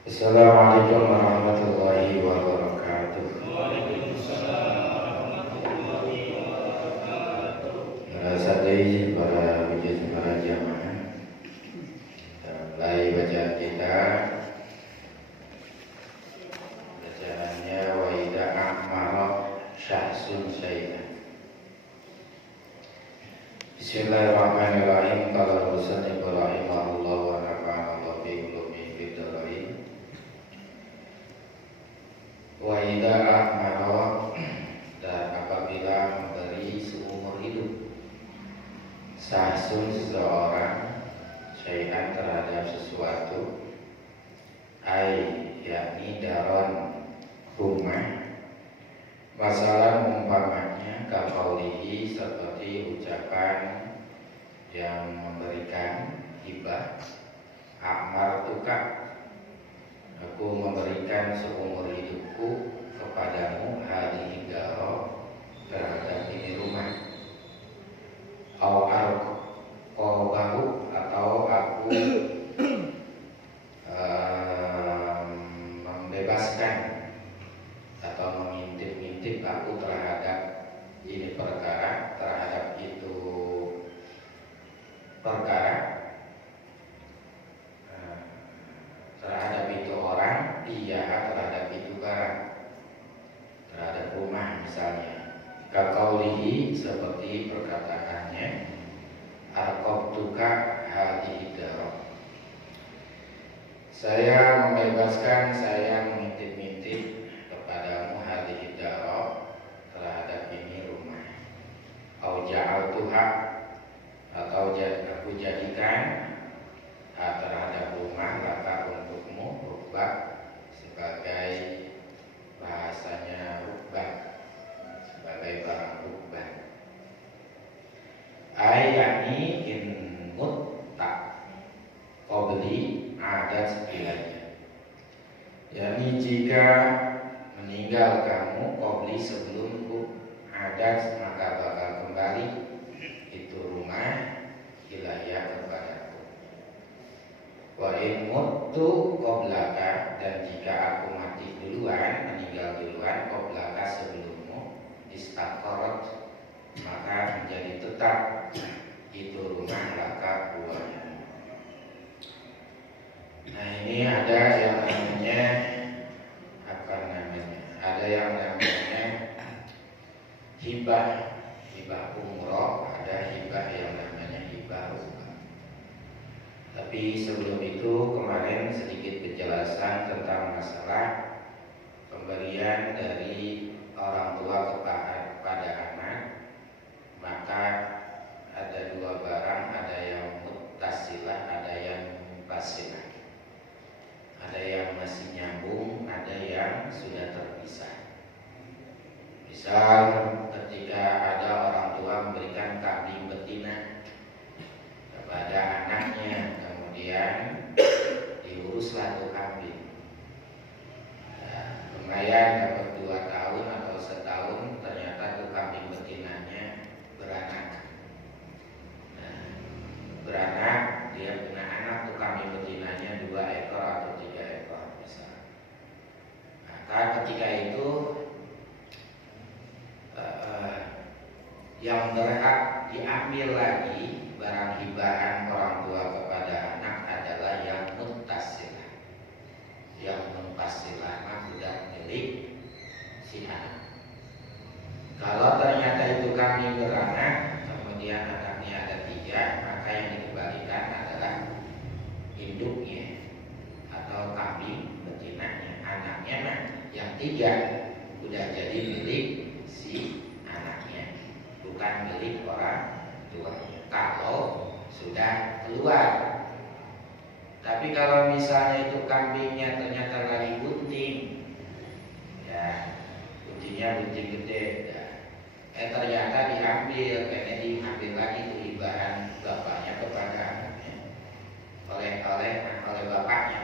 Assalamualaikum warahmatullahi wabarakatuh. Sadai para wujud para jamaah, mulai bacaan kita. Bacaannya wa idza a'mara syahsun syai'an. Bismillahirrahmanirrahim. Qala Rasulullah rahimahullah wa nafa'ana Allah bi ulumi fid dharain. Wa idza a'mara, dan apabila memberi seumur hidup sahsun seseorang syai'an terhadap sesuatu, yakni daron rumah, masalah umpamanya kaqaulihi seperti ucapan yang memberikan hibah, amartuka, aku memberikan seumur hidupku kepadamu hadhihi daro, terhadap ini rumah, baru, atau aku membebaskan atau mengintip-intip aku terhadap ini perkara, terhadap itu perkara, terhadap itu orang, terhadap itu barang, terhadap rumah misalnya. Kaqaulihi seperti perkataannya, arqabtuka hadhihi daro, saya membebaskan, saya mengintip-intip kepadamu hadhihi daro, terhadap ini rumah. Au ja'altuha, atau aku jadikan terhadap rumah laka untukmu rukbah, sebagai bahasanya rukbah, sebagai barang rukbah. Yakni in mutta qabli adat ilayya, yakni jika meninggal kamu qabli sebelumku adat, maka bakal kembali itu rumah ilayya kepadaku. Wa in muttu qablaka, dan jika aku mati duluan, meninggal duluan, qablaka sebelummu, istaqarrat, maka menjadi tetap itu rumah laka buahnya. Nah, ini ada yang namanya ada yang namanya hibah umroh, ada hibah yang namanya hibah rukbah. Tapi sebelum itu kemarin sedikit penjelasan tentang masalah pemberian dari orang tua kepada anak. Maka ada dua barang, ada yang muttasilah, ada yang munfasilah. Ada yang masih nyambung, ada yang sudah terpisah. Misal ketika ada orang tua memberikan kambing betina kepada anaknya, kemudian diuruslah tuh kambing. Lumayan dapat 2 tahun atau setahun, ternyata tuh kambing betinanya beranak. Beranak, dia punya anak tuh kambing betinanya 2 ekor atau 3 ekor misalnya. Maka ketika itu yang berhak diambil lagi barang hibahan orang tua kepada anak adalah yang muttasilah. Yang munfasilah mah sudah milik si anak. Kalau ternyata itu kambing beranak, kemudian anaknya ada 3, maka yang dikembalikan adalah induknya atau kambing betinanya. Anaknya yang 3 sudah jadi milik si anaknya, bukan milik orang tuanya kalau sudah keluar. Tapi kalau misalnya itu kambingnya ternyata lagi bunting, ya buntingnya bunting gede, ternyata diambil, karena diambil lagi tuh hibahan bapaknya kepada anaknya oleh bapaknya.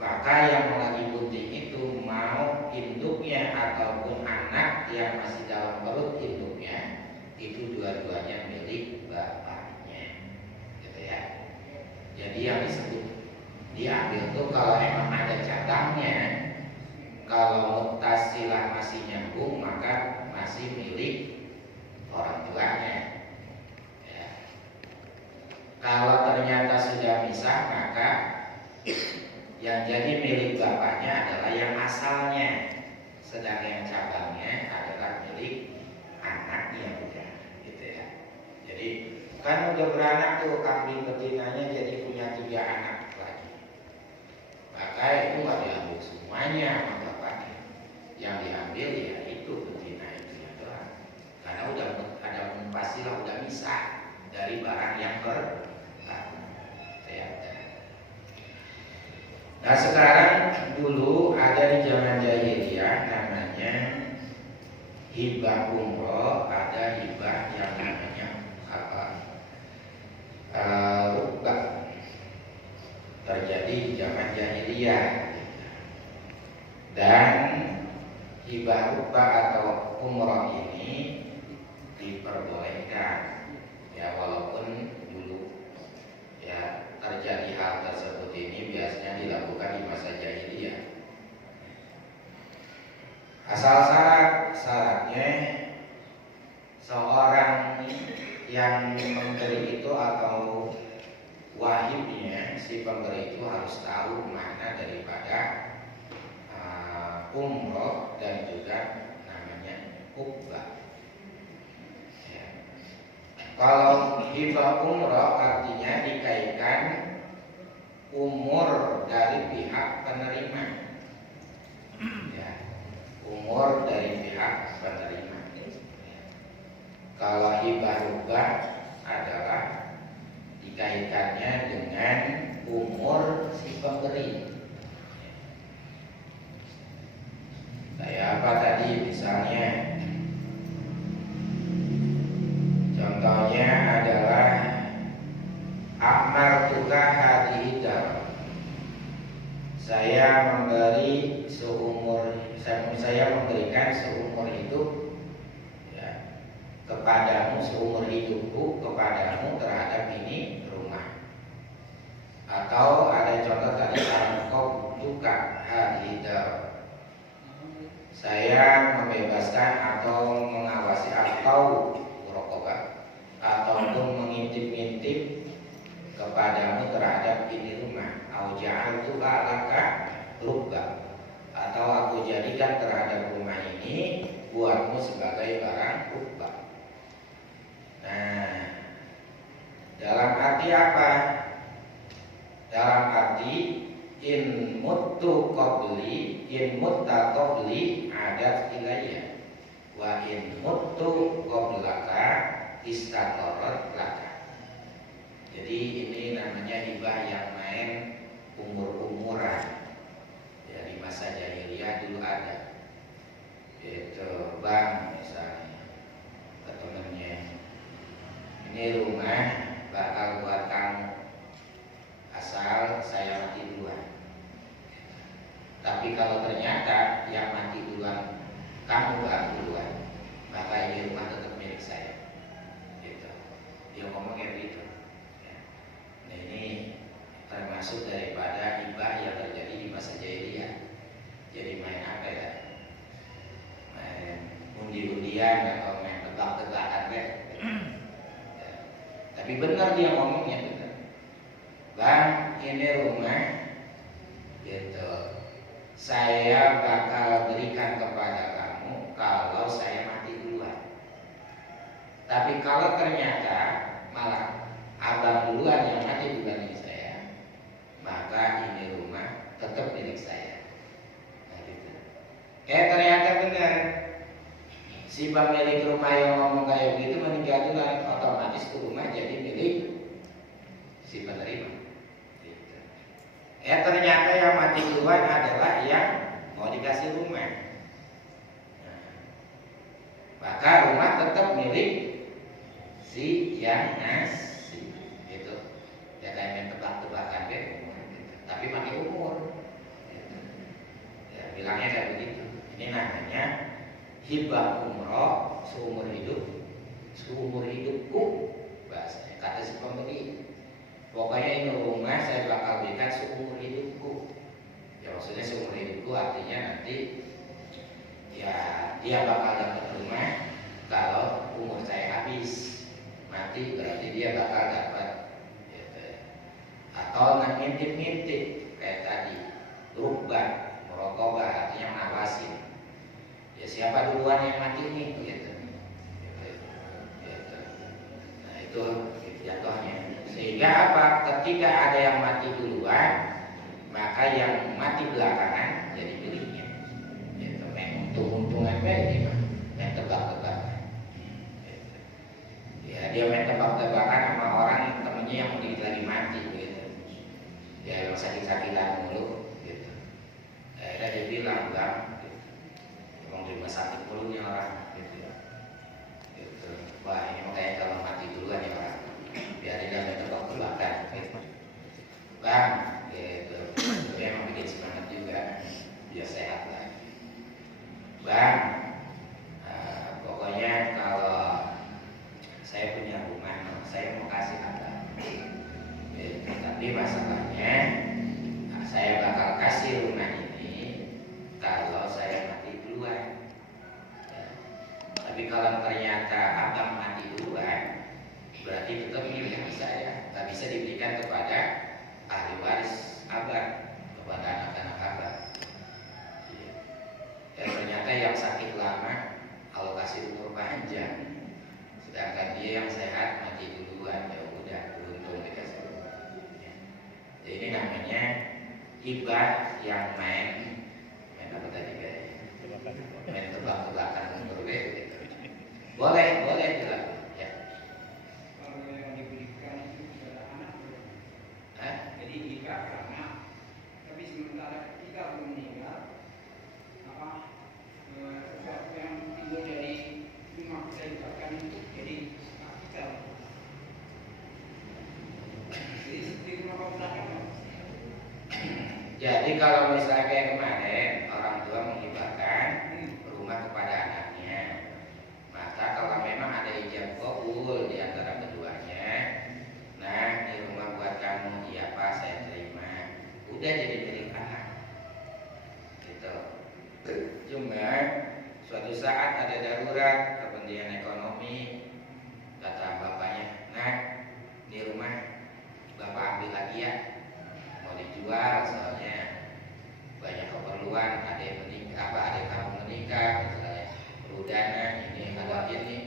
Maka yang lagi bunting itu mau induknya ataupun anak yang masih dalam perut induknya, itu dua-duanya milik bapaknya, gitu ya. Jadi yang disebut diambil tuh kalau emang ada cabangnya. Kalau muttasilah masih nyambung maka masih milik orang tuanya. Ya. Kalau ternyata sudah misah maka yang jadi milik bapaknya adalah yang asalnya, sedang yang cabangnya adalah milik anaknya udah, gitu ya. Jadi kan udah beranak tuh kambing betinanya jadi punya 3 anak lagi. Maka itu nggak diambil semuanya sama bapaknya. Yang diambil ya itu betina itu ya doang. Karena udah ada pastilah udah misah dari barang yang Nah sekarang dulu ada di zaman jahiliyah namanya hibah umroh, ada hibah yang namanya apa? Rukbah. Terjadi di zaman jahiliyah. Dan hibah rukbah atau umroh ini diperbolehkan. Ya walaupun dulu ya terjadi hal tersebut ini biasanya dilakukan di masa jahiliyah. Asal syaratnya seorang yang memberi itu atau wahibnya si pemberi itu harus tahu makna daripada umroh dan juga namanya uqbah. Ya. Kalau hibah umroh artinya dikaitkan umur dari pihak penerima. Ya, umur dari pihak penerima. Kalau hibah rukbah adalah dikaitkannya dengan umur si pemberi. Kayak apa tadi misalnya? Contohnya adalah amartuka hadihi dar. Saya memberi saya memberikan seumur hidup ya, kepadamu, seumur hidupku kepadamu terhadap ini rumah. Atau ada contoh tadi anqabtuka hadihi dar. Saya membebaskan atau mengawasi atau muraqabah ataupun mengintip-intip kepadamu terhadap ini rumah. Au ja'altuka laka rukbah, atau aku jadikan terhadap rumah ini buatmu sebagai barang rukbah. Nah, dalam arti apa? Dalam arti in mutta qabli adat ilayya wa in muttu qablaka istaqarrat laka. Jadi ini namanya hibah yang main umur-umuran. Ya, di masa jahiliyah dulu ada. Itu bang misalnya ke temennya, ini rumah bakal buat kamu asal saya mati duluan. Tapi kalau ternyata yang mati duluan kamu gak duluan, maka ini rumah tetap milik saya. Gitu. Dia ngomong kayak gitu. Nah ini termasuk daripada hibah yang terjadi di masa jahiliyah. Jadi main apa ya? Main undi-undian atau main tebak-tebakan ya. Tapi benar dia ngomongnya benar. Bang, ini rumah gitu. Saya bakal berikan kepada kamu kalau saya mati duluan. Tapi kalau ternyata malah abang duluan yang mati dibanding saya, maka ini rumah tetap milik saya. Nah, gitu. Ternyata benar si pemilik rumah yang ngomong kayak gitu meninggal duluan, otomatis rumah jadi milik si penerima. Ternyata yang mati duluan adalah yang mau dikasih rumah. Nah, maka rumah tetap milik si yang ngasih. Gitu. Ya kayak main tebak-tebakan deh. Tapi pakai umur. Gitu. Ya bilangnya kayak begitu. Ini namanya hibah umroh seumur hidupku bahasanya, kata si pemberi. Pokoknya ini rumah saya bakal berikan seumur hidup dia bakal dapat rumah kalau umur saya habis. Mati berarti dia bakal dapat gitu. Atau ngintip-ngintip kayak tadi, rubah, merokobah, artinya ngawasin. Ya siapa duluan yang mati nih gitu. Nah itu jatuhnya. Sehingga apa? Ketika ada yang mati duluan, maka yang mati belakangan jadi miliknya. Gitu. Untung-untungan baik gitu. Main tebak-tebakan. Gitu. Ya dia main tebak-tebakan sama orang temennya yang lagi mati gitu. Ya yang sakit-sakitan mulu gitu. Akhirnya dia bilang, "Bang, emang di rumah sakit mulu nih orang gitu. Gitu. Wah ini makanya kalau mati duluan ya orang, biarin dia main tebak-tebakan gitu. Bang, gitu. Dia emang bikin semangat juga, biar sehat lagi. Bang, pokoknya kalau saya punya rumah, saya mau kasih apa? Gitu. Tapi masalahnya, saya bakal kasih rumah ini kalau saya mati duluan. Ya. Tapi kalau ternyata abang mati duluan, berarti tetap milik saya, tak bisa diberikan kepada ahli waris abang, kepada anak-anak abang. Ya, ternyata yang sakit lama alokasi umur panjang, sedangkan dia yang sehat mati duluan. Ya udah, beruntung dikasih rumah. Ya. Jadi ini namanya hibah yang main apa tadi guys? Main tebak-tebakan umur gitu. Boleh dilakukan. Ya. Kalau yang diberikan itu adalah anak, jadi hibah anak. Tapi sementara ketika belum meninggal, sesuatu yang timbul dari rumah kita hibahkan itu jadi kapital. Jadi seperti rumah kontrakan. Jadi kalau misalnya kayak kemarin orang tua menghibahkan rumah kepada anaknya, maka kalau memang ada ijab qabul di antara keduanya, nah ini rumah buat kamu, iya Pak saya terima, udah jadi milik anak. Gitu. Cuma suatu saat ada darurat kepentingan ekonomi, kata bapaknya, nah ini rumah bapak ambil lagi ya, mau dijual soalnya banyak keperluan, ada yang menikah, ada yang kamu menikah, misalnya perlu dana, ini ada ini,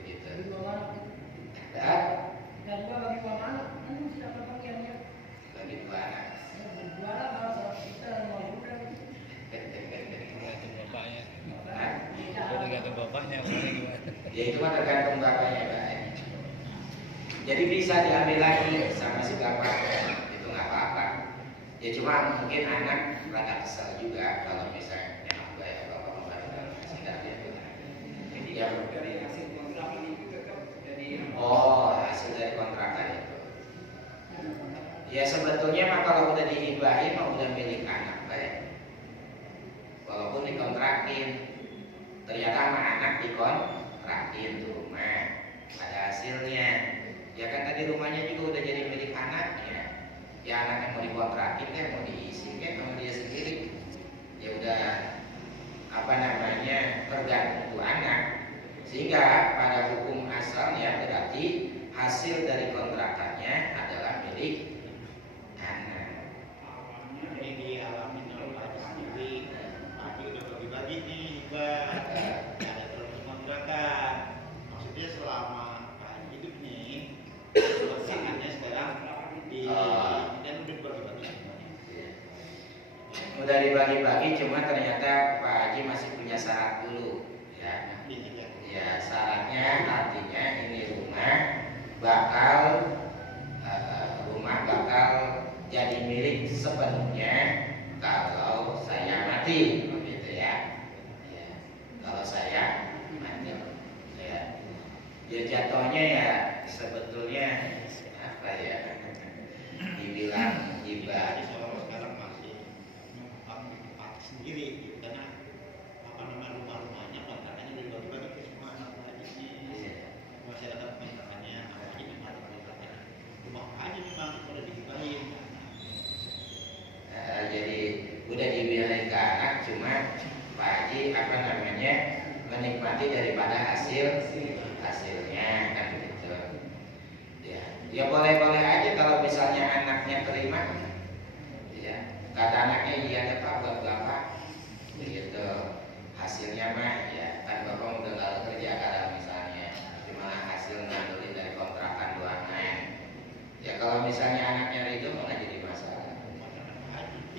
begitu. Dan bagi dua anak, kan siapa bagiannya? bagi dua anak. Dua anak kalau kita mau udah. Tergantung bapaknya. Nah, Tergantung bapaknya. ya itu mah tergantung bapaknya Pak. Jadi bisa diambil lagi sama si bapak, itu nggak apa-apa. Ya cuma mungkin anak rada kesal juga kalau misalnya memang bayar bapak membayar tidak dia. Jadi ya Dari hasil kontrakan itu tetap jadi hasil dari kontrakan itu. Ya sebetulnya mah kalau udah dihibahin mah udah milik anak baik. Walaupun dikontrakin, ternyata sama anak dikontrakin tuh rumah, ada hasilnya. Ya kan tadi rumahnya juga udah jadi milik anaknya. Ya anaknya mau dikontrakin kan, mau diisi kan sama dia sendiri. Ya udah tergantung tuh anak. Sehingga pada hukum asalnya berarti hasil dari kontrakannya adalah milik anak. Ini dialami oleh Pak sendiri. Pak udah bagi-bagi nih, Pak. Ada terus kontrakan. Maksudnya selama Pak hidup nih, kontrakannya sekarang dan udah dibagi-bagi semuanya. Udah dibagi-bagi, cuma ternyata Pak Haji masih punya syarat dulu, ya. Ya syaratnya artinya ini rumah bakal jadi milik sepenuhnya kalau saya mati, begitu ya. Ya kalau saya mati, ya. Ya jatuhnya ya sebetulnya apa ya? Dibilang hibah. Sekarang masih numpang Pak sendiri, gitu. Karena rumah-rumahnya kontrakannya udah dibagi-bagi ke semua anak Haji. Masyarakat kontrakannya Haji memang kontrakannya rumah Haji memang udah digibahin. Jadi udah dibiarin ke anak, cuma Pak Haji menikmati daripada hasilnya kan begitu. Ya boleh-boleh aja kalau misalnya anaknya terima. Ya, kata anaknya iya deh Pak buat Bapak. Begitu. Hasilnya mah ya kan Bapak udah gak kerja kalau misalnya cuma hasil ngandelin dari kontrakan doangan. Ya kalau misalnya anaknya itu nggak jadi masalah.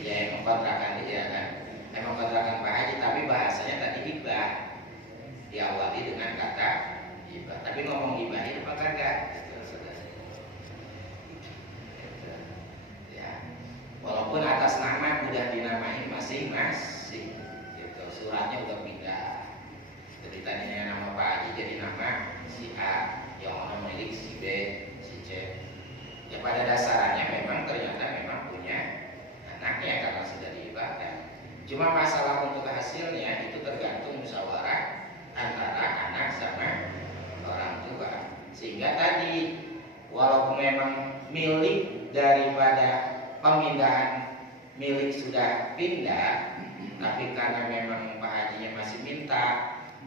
Ya emang kontrakan dia kan. Emang kontrakan Pak Haji, tapi bahasanya tadi hibah. Diawali dengan kata hibah. Tapi ngomong hibah itu apa kagak? Gitu, saudara. Gitu. Ya. Walaupun atas nama udah dinamain masing-masing. Gitu. Suratnya udah pindah. Jadi tadinya nama Pak Haji jadi nama si A, yang orang milik si B, si C. Ya pada dasarnya memang ternyata memang punya anaknya karena sudah dihibahkan. Cuma masalah untuk hasilnya itu tergantung musyawarah antara anak sama orang tua. Sehingga tadi walaupun memang milik daripada pemindahan milik sudah pindah, tapi karena memang Pak Hajinya masih minta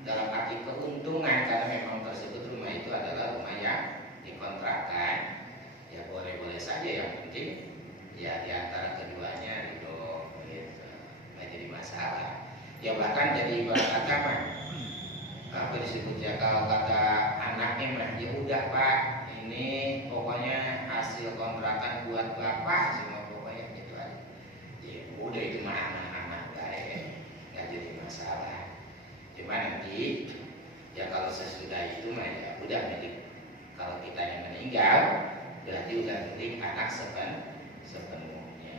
dalam arti keuntungan karena memang tersebut rumah itu adalah rumah yang dikontrakkan, ya boleh-boleh saja, yang penting ya diantara keduanya gitu, nggak jadi masalah. Ya bahkan jadi ibarat kata mah apa disebutnya, kalau kata anaknya mah ya udah Pak, ini pokoknya hasil kontrakan buat Bapak semua pokoknya gitu aja. Ya udah itu mah anak-anak baik, nggak jadi masalah. Cuma nanti ya kalau sesudah itu mah ya udah milik. Kalau kita yang meninggal berarti udah milik anak sepenuhnya.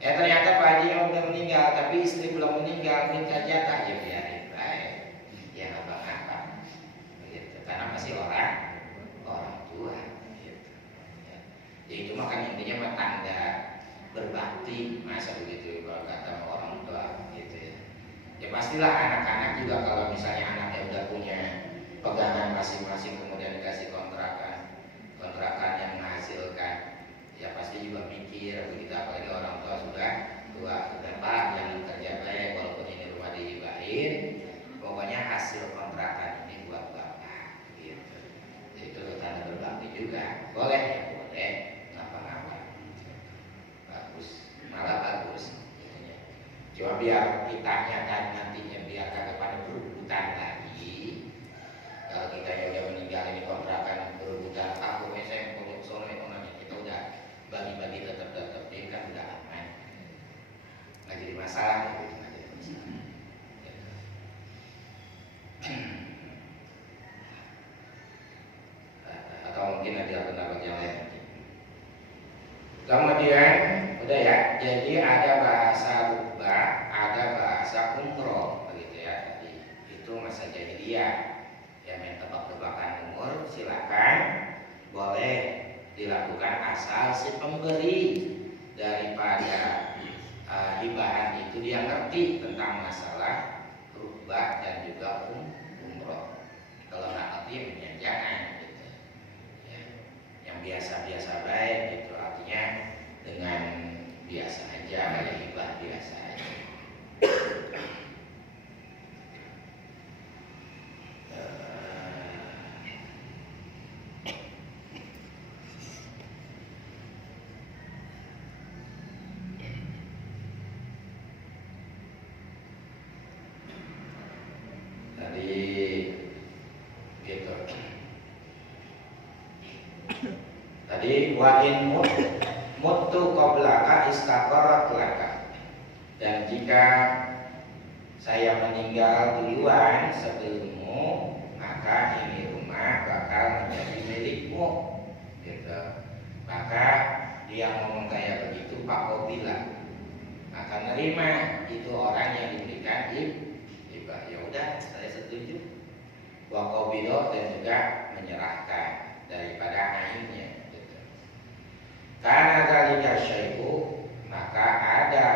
Ya ternyata Pak Haji yang udah meninggal tapi istri belum meninggal, minta jatah, ya biarin baik. Ya apa-apa. Begitu. Karena masih orang tua. Gitu. Ya. Jadi itu makan intinya mah tanda berbakti, masa begitu kalau kata orang tua gitu ya. Ya pastilah anak-anak juga kalau misalnya anaknya udah punya pegangan masing-masing kemudian dikasih kontrakan yang menghasilkan, ya pasti juga mikir begitu, apalagi orang tua sudah Pak jangan kerja baik walaupun ini rumah dihibahin, pokoknya hasil kontrakan ini buat Bapak gitu. Jadi itu tanda berbakti juga. Boleh ya boleh, ngapa-ngapa. Bagus, malah bagus gitu ya. Cuma biar kitanya kan nantinya biar kagak pada berebutan lagi. Kalau kita udah meninggal ini kontrakan berebutan, aku saya mau sono ekonomi, kita udah bagi-bagi tetap ini kan udah aman, nggak jadi masalah gitu, nggak jadi masalah. Atau mungkin ada pendapat yang lain. Kemudian udah ya, jadi ada bahasa rubah, ada bahasa umroh begitu ya tadi. Itu masa jahiliyah. Yang main tebak-tebakan umur silakan, boleh dilakukan asal si pemberi daripada hibahan itu dia ngerti tentang masalah rubah dan juga umroh. Kalau nggak ngerti ya jangan gitu. Ya, yang biasa-biasa baik gitu, artinya dengan biasa aja, kayak hibah biasa aja. Tadi wa in mutu qablaka istaqarat laka, dan jika saya meninggal duluan sebelummu maka ini rumah bakal menjadi milikmu gitu. Maka dia ngomong kayak begitu Pak Kobila akan nerima itu orang yang diberikan hibah. Ya udah saya setuju. Wa Kobilo dan juga menyerahkan daripada ainnya gitu. Karena dzalika syai'u, maka ada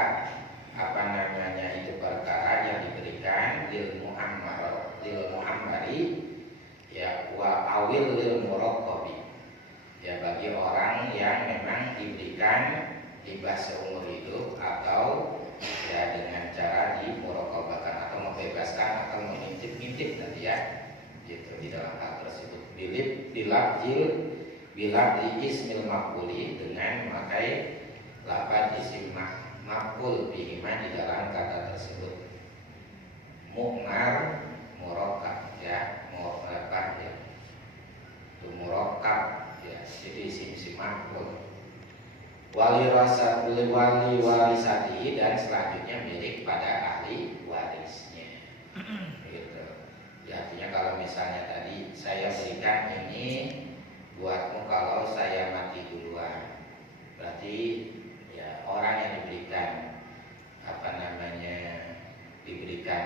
apa namanya itu perkara yang diberikan lil muhammari ya wa awil lil muraqqabi, ya bagi orang yang memang diberikan hibah seumur hidup atau ya dengan cara dimuraqabahkan atau membebaskan atau mengintip-intip tadi ya. Gitu di dalam hal tersebut. Bila di ismil maquli dengan memakai lafaz isim maqul bihima di dalam kata tersebut. Mu'mar murakkab ya, murakkab ya. Itu murakkab ya, jadi isim maqul. Wali warisati dan selanjutnya milik pada ahli warisnya. Gitu. Ya, artinya kalau misalnya tadi saya berikan ini buatmu kalau saya mati duluan, berarti ya orang yang diberikan diberikan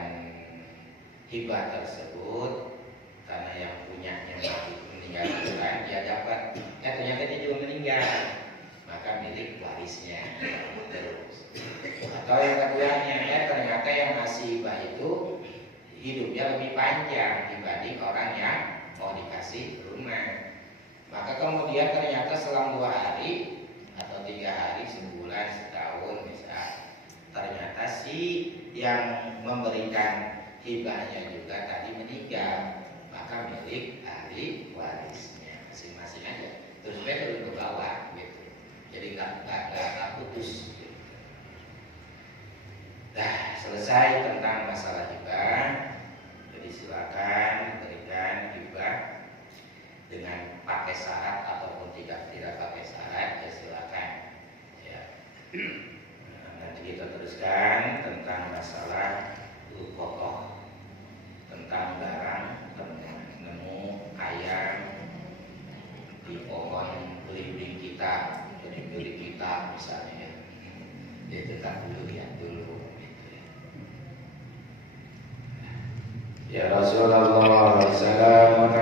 hibah tersebut karena yang punyanya mati meninggal duluan, dia dapat ternyata dia juga meninggal, maka milik warisnya terus. Atau yang keduanya ternyata yang ngasih hibah itu hidupnya lebih panjang dibanding orang yang mau dikasih rumah. Maka kemudian ternyata selang 2 hari atau 3 hari, sebulan, setahun misal, ternyata si yang memberikan hibahnya juga tadi meninggal, maka milik ahli warisnya masing-masing aja. Terus turun ke bawah gitu. Jadi nggak putus. Gitu. Nah, selesai tentang masalah hibah. Jadi silakan berikan hibah dengan pakai syarat ataupun tidak pakai syarat, ya silakan ya. Nanti kita teruskan tentang masalah pokok, tentang barang nemu ayam di pohon belimbing kita, jadi milik kita misalnya ya. Itu tak dulu lihat dulu ya Rasulullah SAW.